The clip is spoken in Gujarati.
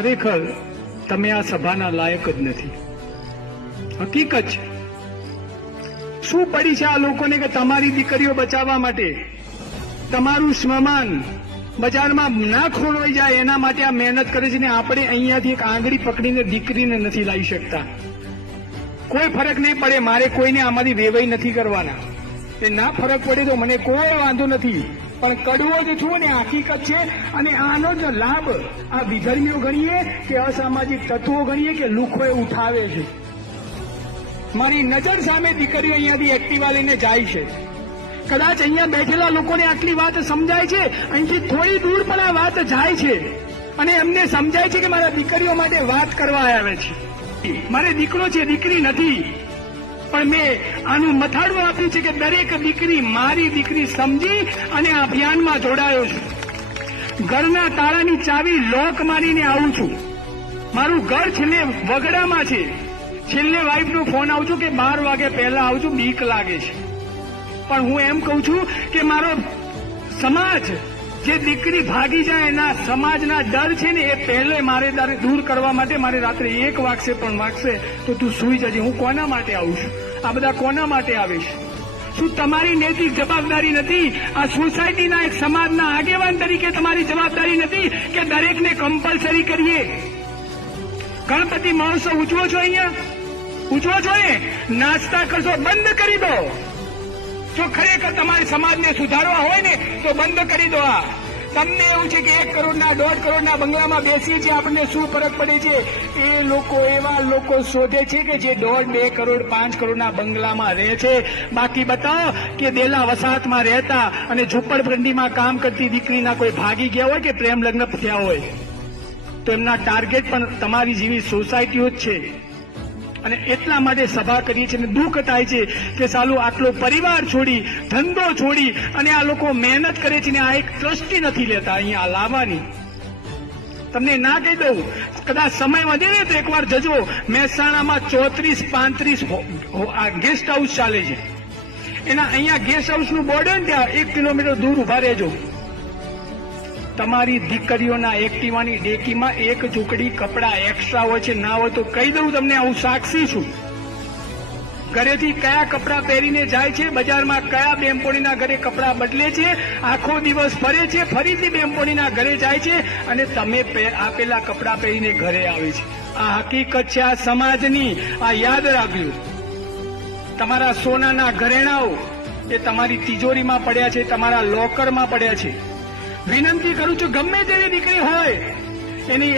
ખરેખર તમે આ સભાના લાયક જ નથી. હકીકત છે. શું પડી છે આ લોકોને કે તમારી દીકરીઓ બચાવવા માટે તમારું સ્મશાન બજારમાં ના ખોરવાઈ જાય એના માટે આ મહેનત કરે છે ને આપણે અહીંયાથી એક આંગળી પકડીને દીકરીને નથી લાવી શકતા. કોઈ ફરક નહીં પડે, મારે કોઈને આમાંથી વેવાઈ નથી કરવાના. એ ના ફરક પડે તો મને કોઈ વાંધો નથી, પણ કડવો જે છું ને હકીકત છે. અને આનો જ લાભ આ વિધર્મીઓ ગણીએ કે અસામાજિક તત્વો ગણીએ કે લુખોએ ઉઠાવે છે. મારી નજર સામે દીકરીઓ અહીંયાથી એક્ટિવા લઈને જાય છે. કદાચ અહીંયા બેઠેલા લોકોને આટલી વાત સમજાય છે, અહીંથી થોડી દૂર પણ આ વાત જાય છે અને એમને સમજાય છે કે મારા દીકરીઓ માટે વાત કરવા આવે છે. મારે દીકરો છે, દીકરી નથી, પણ મેં આનું મથાળું આપ્યું છે કે દરેક દીકરી મારી દીકરી સમજી અને આ અભિયાનમાં જોડાયો છું. ઘરના તાળાની ચાવી લોક મારીને આવું છું. મારું ઘર છેલ્લે વગડામાં છે. છેલ્લે વાઈફનો ફોન આવું છું કે 12 વાગે પહેલા આવજો, બીક લાગે છે. પણ હું એમ કહું છું કે મારો સમાજ જે દીકરી ભાગી જાય એના સમાજના ડર છે ને એ પહેલે મારે દૂર કરવા માટે મારે રાત્રે 1 વાગશે પણ વાગશે તો તું સૂઈ જજે. હું કોના માટે આવું છું? આ બધા કોના માટે આવે છે? શું તમારી નૈતિક જવાબદારી નથી? આ સોસાયટીના એક સમાજના આગેવાન તરીકે તમારી જવાબદારી નથી કે દરેકને કમ્પલસરી કરીએ? ગણપતિ મહોત્સવ ઉજવો છો, અહીંયા ઉજવો છો ને, નાસ્તા કરશો બંધ કરી દો. જો ખરેખર તમારે સમાજને સુધારવા હોય ને તો બંધ કરી દો. આ તમને એવું છે કે 1 કરોડના 1.5 કરોડના બંગલામાં બેસીએ છીએ, આપણને શું ફરક પડે છે? એ લોકો એવા લોકો શોધે છે કે જે 1.5, 2 કરોડ 5 કરોડના બંગલામાં રહે છે. બાકી બતાવો કે દેલા વસાહતમાં રહેતા અને ઝૂંપડપટ્ટીમાં કામ કરતી દીકરીના કોઈ ભાગી ગયા હોય કે પ્રેમ લગ્ન થયા હોય તો એમના ટાર્ગેટ પણ તમારી જેવી સોસાયટીઓ જ છે. અને એટલા માટે સભા કરીએ છીએ. દુઃખ થાય છે કે સાલું આટલો પરિવાર છોડી, ધંધો છોડી અને આ લોકો મહેનત કરે છે ને આ એક ટ્રસ્ટી નથી લેતા અહીંયા લાવવાની. તમને ના કહી દઉં, કદાચ સમય વધે ને તો એકવાર જજો. મહેસાણામાં 34-35 આ ગેસ્ટ હાઉસ ચાલે છે. એના અહીંયા ગેસ્ટ હાઉસનું બોર્ડ ને ત્યાં 1 કિલોમીટર દૂર ઉભા રહેજો. તમારી દીકરીઓના એક્ટિવાની ડેકીમાં 1 ઝૂંકડી કપડા એક્સ્ટ્રા હોય છે. ના હોય તો કહી દઉં તમને, હું સાક્ષી છું. ઘરેથી કયા કપડા પહેરીને જાય છે, બજારમાં કયા બેનપણીના ઘરે કપડા બદલે છે, આખો દિવસ ફરે છે, ફરીથી બેનપણીના ઘરે જાય છે અને તમે આપેલા કપડા પહેરીને ઘરે આવે છે. આ હકીકત છે આ સમાજની. આ યાદ રાખજો. તમારા સોનાના ઘરેણાઓ એ તમારી તિજોરીમાં પડ્યા છે, તમારા લોકરમાં પડ્યા છે. વિનંતી કરું છું, ગમે તેવી દીકરી હોય એની